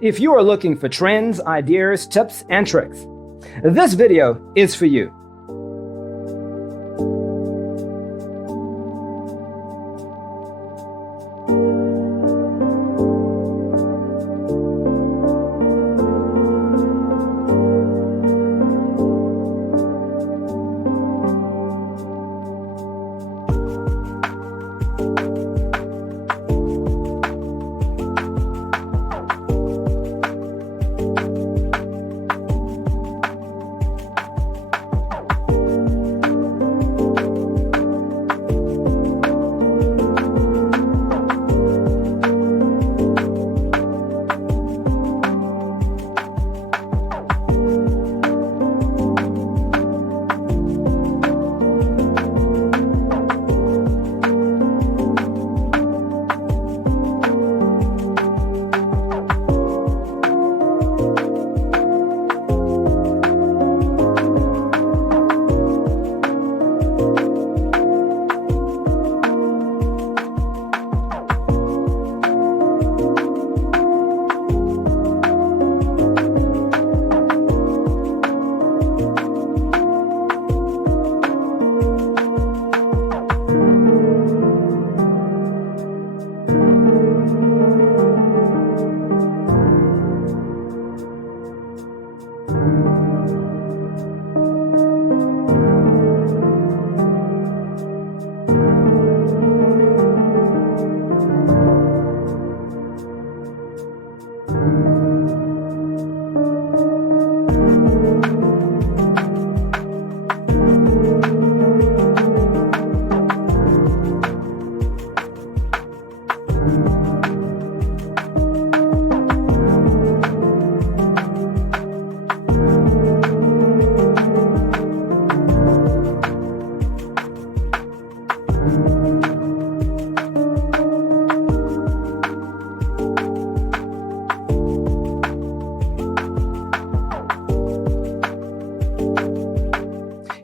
If you are looking for trends, ideas, tips, and tricks, this video is for you.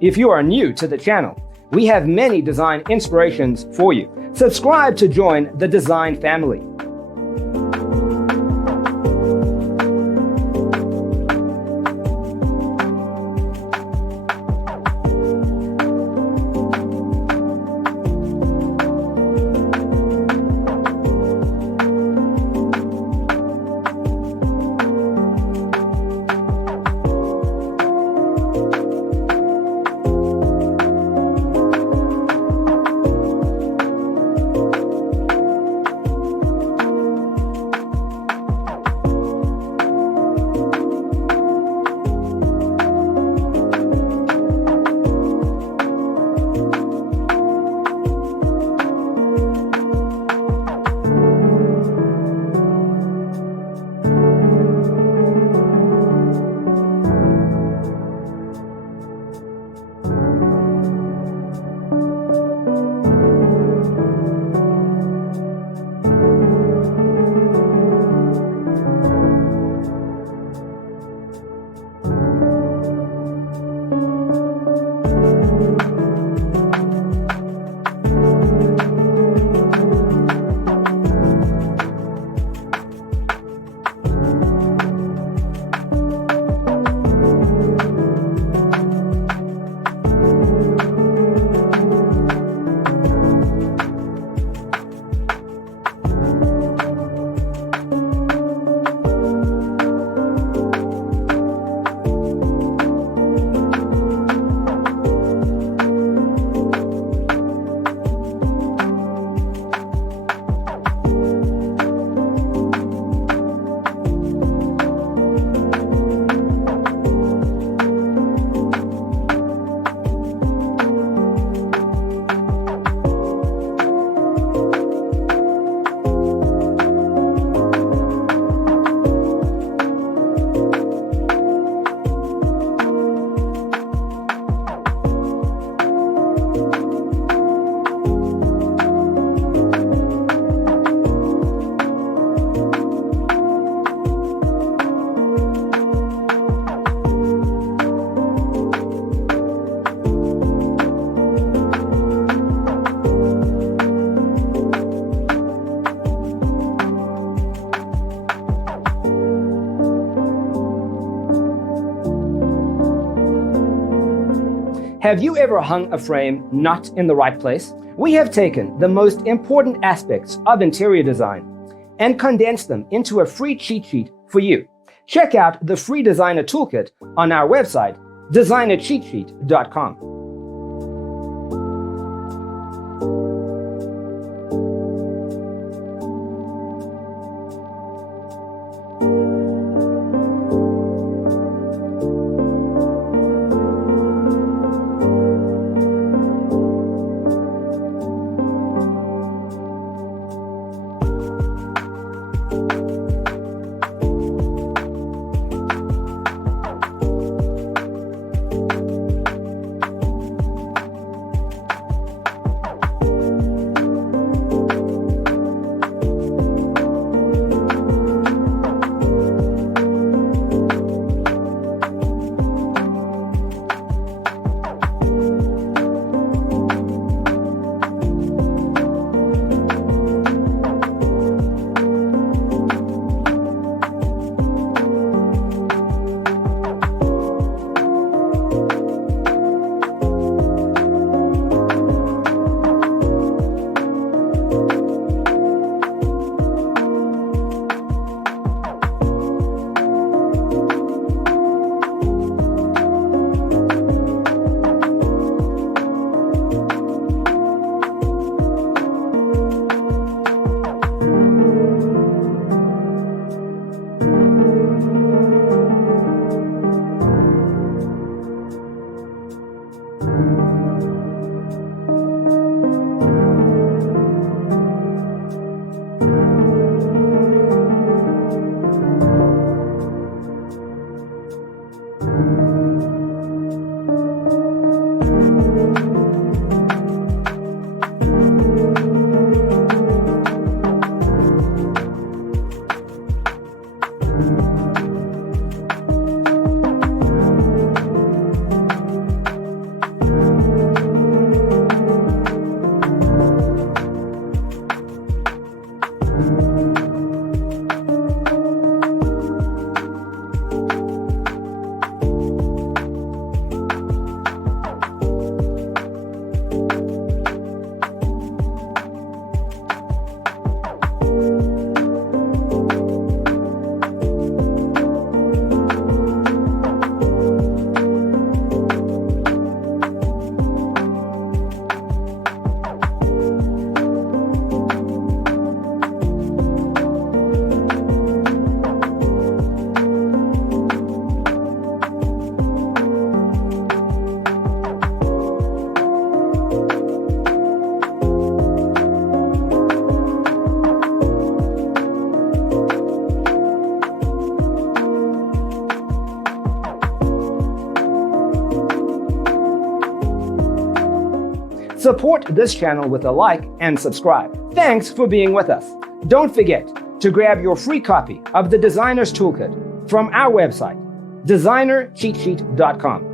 If you are new to the channel, we have many design inspirations for you. Subscribe to join the design family. Have you ever hung a frame not in the right place? We have taken the most important aspects of interior design and condensed them into a free cheat sheet for you. Check out the free designer toolkit on our website, designercheatsheet.com. Support this channel with a like and subscribe. Thanks for being with us. Don't forget to grab your free copy of the Designer's Toolkit from our website, designercheatsheet.com.